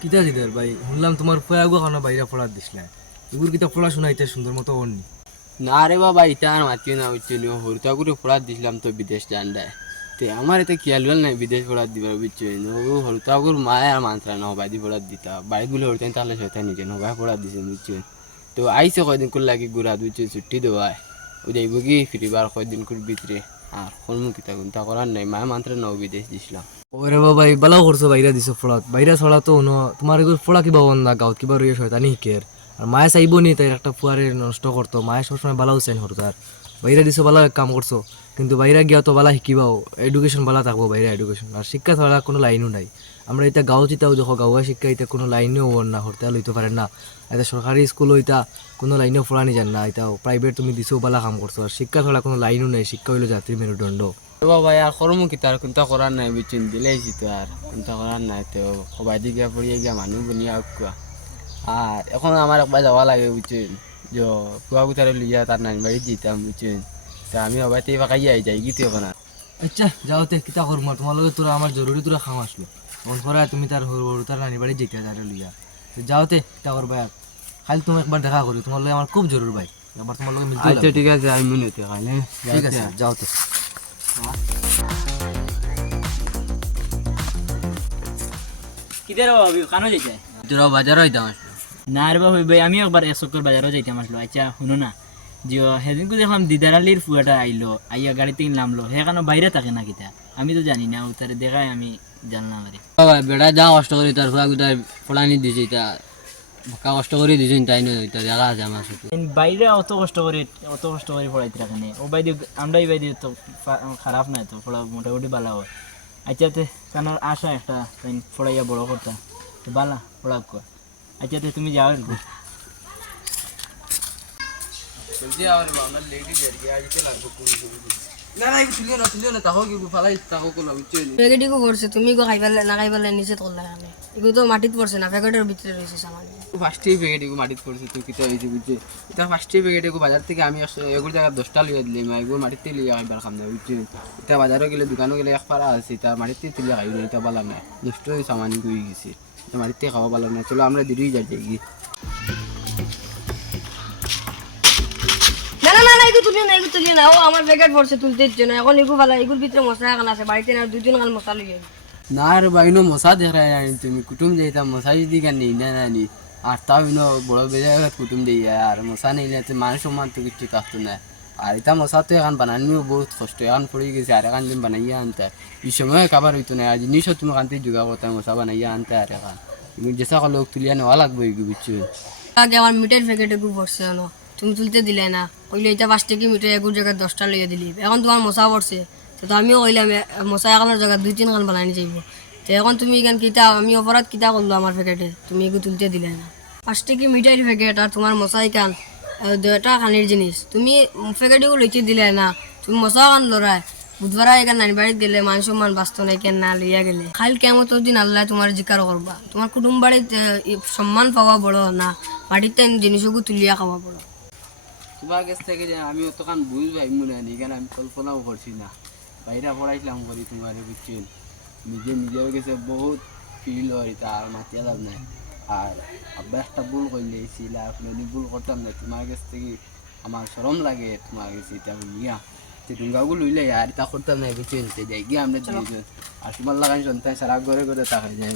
কিতা দিদার ভাই শুনলাম তোমার ফয়াগো খানো বাইরে পড়ার দিসলা এগুর কিতা পড়াশোনা ইতে সুন্দর মতো অননি। না রে বাবা, ইটা আর মাতিও না বুঝছো, হরতা করে পড়ার দিছিলাম তো বিদেশ জান্ডায়। তে আমার এতে খেয়াল হল নাই বিদেশ পড়ার দিবার বুঝছো, হরতা করে মায় আর মানতরা না বাইদি পড়ার দিতা বাড়িতে বলে হরতেন তাহলে সেটা নিজে নবাই পড়ার দিছে বুঝছো। তো আইসে কয়দিন করে লাগি ঘুরা বুঝছো, ছুটি দেওয়ায় ও যাইব কি ফিরিবার কয়দিন করে ভিতরে আর কর্মকিতা গুনতা করার নাই, মায় মানতরা নাও বিদেশ দিছিলাম। ওরে বাবা বালাও করছো বাইরা দিছো ফোড়াত বাইরা ছড়া তো ন তোমার এগুলো ফোড়া কিবা বন না গাঁত কিবা রয়ে শয়তানি শিখের আর মায়ে চাইব নি তাই একটা ফুয়ারে নষ্ট করতো মায়ে সবসময় বালাও চাইন হরতার বাইরা দিছো বালা এক কাম করছো কিন্তু বাইরা গিয়া তো বালা শিখিবাও এডুকেশন বালা থাকবো বাইরে এডুকেশন আর শিক্ষা ছাড়া কোনো লাইনও নাই। আমরা এটা গাঁও চিতাও দেখো গাঁওয়া শিক্ষা এটা কোনো লাইনেও ওর না হরতে লইতে পারে না। এটা সরকারি স্কুল ওইটা কোনো লাইনেও ফোড়ানি যান না, এটা প্রাইভেট তুমি দিছো বালা কাম করছো আর শিক্ষা ছাড়া কোনো লাইনও নেই, শিক্ষা হইলো জাতির মেরুদণ্ড। বাবা আর কর্মকিতা আর কোনটা করার নাই বুঝছেন, দিলেইছি তো আর কোনটা করার নাই, তো সবাই দিকে পড়িয়ে গিয়া মানুষ বনিয়া কুয়া। আর এখন আমার একবার যাওয়া লাগে বুঝছেন, যে কুয়া কুতারে লিয়া তার নানি বাড়ি যেতাম বুঝছেন, তা আমি সবাই তো এবার খাইয়া যাই গীতে এখন আর। আচ্ছা যাওতে কিতা করবো তোমার লগে তোরা আমার জরুরি তোরা খাম আসলো মন পরে তুমি তার হরু হরু তার নানি বাড়ি যেতে তারে লইয়া তো যাওতে কিতা করবা আর খালি তুমি একবার দেখা করি তোমার লগে আমার খুব জরুরি ভাই আবার তোমার লগে মিলতে আচ্ছা ঠিক আছে, আমি মনে হতে খাইলে ঠিক আছে যাওতে। কিদের ভাবি কানো যাইতে তোরা বাজার হইতাম আসলো। না রে ভাই ভাই আমি একবার এক চক্কর বাজারও যাইতাম আসলো। আচ্ছা শুনো না, যে সেদিনকে দেখলাম দিদার আলীর ফুয়াটা আইলো আইয়া গাড়িতে নামলো, সেখানে বাইরে থাকে না কিতা আমি তো জানি না, তারে দেখায় আমি জানলাম আরে। বাবা বেড়া যা কষ্ট করি তার ফুয়া কুতার ফোড়ানি দিছি, তা কষ্ট করে দিছি তাই নয় দেখা আছে আমার সাথে। বাইরে অত কষ্ট করে পড়াইতে রাখে ও বাইদি আমরাই বাইদি তো খারাপ নাই তো পড়া মোটামুটি ভালো হয়। আচ্ছা তে কারণ আশা একটা পড়াইয়া বড় করতা তো বালা পড়া কর। আচ্ছা তে তুমি যাও একটু। প্যাকেটিকো করছে তুমি গো খাই পেলে না খাই পেলে নিচে করলে আমি এগুলো তো মাটিত পড়ছে না প্যাকেটের ভিতরে রয়েছে সামান। ফার্স্টেই প্যাকেট এগো মাটিত পড়ছে তুই কিতা হয়েছে বুঝছে, এটা ফার্স্টেই প্যাকেট এগো বাজার থেকে আমি এগুলো জায়গায় 10টা লিয়ে দিলাম, এগুলো মাটিতে লিয়ে খাইবার খাম না বুঝছে। এটা বাজারও গেলে দোকানও গেলে এক পারা আছে, এটা মাটিতে তুলে খাইব না, এটা ভালো না, নষ্ট হয়ে সামান হয়ে গেছে, এটা মাটিতে খাওয়া ভালো না। চলো আমরা দেরি যাই যাই। না না না না এগুলো তুলিয়ে না ও আমার প্যাকেট পড়ছে তুলতে দিচ্ছে না এখন এগুলো ভালো এগুলোর ভিতরে মশলা এখন আছে বাড়িতে না 2 কাল মশলা লইয়ে না রে বাইনো মশা দেখা যায় তুমি কুটুম যাইতাম মশা যদি কেন নেই না জানি আর তাও বড় বেজায় কুটুম দিয়ে আর মশা নিলে মান সম্মান তো কিছু থাকতো না। আর এটা মশা তো এখন বানানিও বহুত কষ্ট, এখন পড়ে গেছে আর এখন দিন বানাইয়া আনতে এই সময় খাবার হইতো না, আর জিনিসও তুমি কানতে যোগা করতে মশা বানাইয়া আনতে আর এখন তুমি যেসা লোক তুলিয়া নেওয়া লাগবে বুঝছো। আগে আমার মিঠাইয়ের প্যাকেট এগুলো পড়ছে না তুমি তুলতে দিলে না কইলে এটা 5 টাকা মিঠাই এগুলো জায়গায় 10টা লইয়ে দিলি এখন তোমার মশা পড়ছে তো আমিও কইলাম মশা এখানের জায়গায় 2-3 কাল বানানি যাইব তো এখন তুমি এখান কিতা আমি অপরাধ কিতা করলো আমার প্যাকেটে তুমি এগুলো তুলতে দিলে না 5 টাকা মিঠাইয়ের প্যাকেট আর তোমার মশাই কান 2টা খানির জিনিস তুমি প্যাকেটগুলো লইতে দিলে না তুমি মশা কান লড়াই বুধবার এখানে নানি বাড়িতে গেলে মান সম্মান বাঁচত না কেন না লইয়া গেলে খাল কেমন দিন আল্লাহ তোমার জিকার করবা তোমার কুটুম বাড়িতে সম্মান পাওয়া বড় না বাড়িতে জিনিসগুলো তুলিয়া খাওয়া বড়। তোমার কাছ থেকে যে আমি অতখান বুঝ ভাই মনে হয় এখানে আমি কল্পনাও করছি না, বাইরে পড়াইছিলাম করি তোমার বুঝছেন নিজের কাছে বহুত ফিল হয় তার মাতিয়া লাভ নাই। আর আব্বা একটা ভুল করলে ছিল আপনি ভুল করতাম না, তোমার কাছ থেকে আমার শরম লাগে তোমার কাছে এটা বুঝিয়া যে ডুঙ্গাগুলো লইলে আর তা করতাম না বুঝছেন যাই গিয়ে আমরা দুইজন আর তোমার লাগান সন্তান সারা ঘরে ঘরে তাকাই যায়।